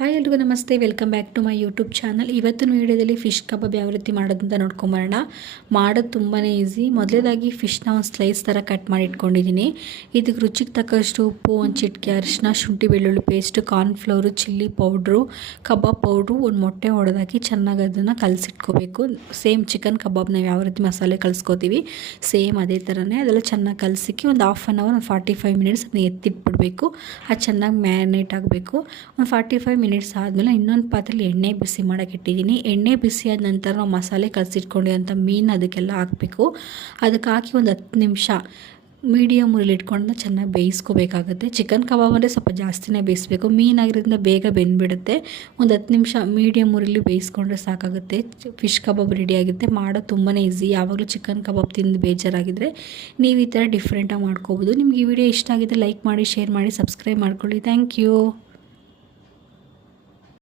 Hi ಎಲ್ರಿಗೂ ನಮಸ್ತೆ, welcome back to my YouTube channel. ಇವತ್ತಿನ ವೀಡಿಯೋದಲ್ಲಿ ಫಿಶ್ ಕಬಾಬ್ ಯಾವ ರೀತಿ ಮಾಡೋದು ಅಂತ ನೋಡ್ಕೊಂಬರೋಣ. ಮಾಡೋದು ತುಂಬಾ ಈಸಿ. ಮೊದಲೇದಾಗಿ ಫಿಶ್ನ ಒಂದು ಸ್ಲೈಸ್ ಥರ ಕಟ್ ಮಾಡಿ ಇಟ್ಕೊಂಡಿದ್ದೀನಿ. ಇದಕ್ಕೆ ರುಚಿಗೆ ತಕ್ಕಷ್ಟು ಉಪ್ಪು, ಒಂದು ಚಿಟಿಕೆ ಅರಿಶಿನ, ಶುಂಠಿ ಬೆಳ್ಳುಳ್ಳಿ ಪೇಸ್ಟು, ಕಾರ್ನ್ಫ್ಲವರು, ಚಿಲ್ಲಿ ಪೌಡ್ರು, ಕಬಾಬ್ ಪೌಡ್ರು, ಒಂದು ಮೊಟ್ಟೆ ಹೊಡೆದಾಕಿ ಚೆನ್ನಾಗಿ ಅದನ್ನು ಕಲಸಿಟ್ಕೋಬೇಕು. ಸೇಮ್ ಚಿಕನ್ ಕಬಾಬ್ ನಾವು ಯಾವ ರೀತಿ ಮಸಾಲೆ ಕಲಿಸ್ಕೋತೀವಿ ಸೇಮ್ ಅದೇ ಥರನೇ ಅದೆಲ್ಲ ಚೆನ್ನಾಗಿ ಕಲಸಿಕ್ಕಿ ಒಂದು ಹಾಫ್ ಆನ್ ಅವರ್, ಒಂದು 45 ಮಿನಿಟ್ಸ್ ಅದನ್ನ ಎತ್ತಿಟ್ಬಿಡಬೇಕು. ಅದು ಚೆನ್ನಾಗಿ ಮ್ಯಾರಿನೇಟ್ ಆಗಬೇಕು. ಒಂದು 45 ಮಿನಿಟ್ಸ್ ಆದಮೇಲೆ ಇನ್ನೊಂದು ಪಾತ್ರೆಯಲ್ಲಿ ಎಣ್ಣೆ ಬಿಸಿ ಮಾಡೋಕ್ಕೆ ಇಟ್ಟಿದ್ದೀನಿ. ಎಣ್ಣೆ ಬಿಸಿ ಆದ ನಂತರ ನಾವು ಮಸಾಲೆ ಕಲಸಿಟ್ಕೊಂಡಿರೋಂಥ ಮೀನು ಅದಕ್ಕೆಲ್ಲ ಹಾಕಬೇಕು. ಅದಕ್ಕೆ ಹಾಕಿ ಒಂದು 10 ನಿಮಿಷ ಮೀಡಿಯಮ್ ಉರಿಲಿ ಇಟ್ಕೊಂಡು ಚೆನ್ನಾಗಿ ಬೇಯಿಸ್ಕೋಬೇಕಾಗುತ್ತೆ. ಚಿಕನ್ ಕಬಾಬ್ ಅಂದರೆ ಸ್ವಲ್ಪ ಜಾಸ್ತಿನೇ ಬೇಯಿಸಬೇಕು. ಮೀನಾಗಿರೋದ್ರಿಂದ ಬೇಗ ಬೆಂದ್ಬಿಡುತ್ತೆ. ಒಂದು 10 ನಿಮಿಷ ಮೀಡಿಯಮ್ ಉರಿಲಿ ಬೇಯಿಸ್ಕೊಂಡ್ರೆ ಸಾಕಾಗುತ್ತೆ. ಫಿಶ್ ಕಬಾಬ್ ರೆಡಿಯಾಗುತ್ತೆ. ಮಾಡೋದು ತುಂಬಾ ಈಸಿ. ಯಾವಾಗಲೂ ಚಿಕನ್ ಕಬಾಬ್ ತಿಂದು ಬೇಜಾರಾಗಿದ್ದರೆ ನೀವು ಈ ಥರ ಡಿಫ್ರೆಂಟಾಗಿ ಮಾಡ್ಕೋಬೋದು. ನಿಮ್ಗೆ ಈ ವಿಡಿಯೋ ಇಷ್ಟ ಆಗಿದ್ದರೆ ಲೈಕ್ ಮಾಡಿ, ಶೇರ್ ಮಾಡಿ, ಸಬ್ಸ್ಕ್ರೈಬ್ ಮಾಡ್ಕೊಳ್ಳಿ. Thank you.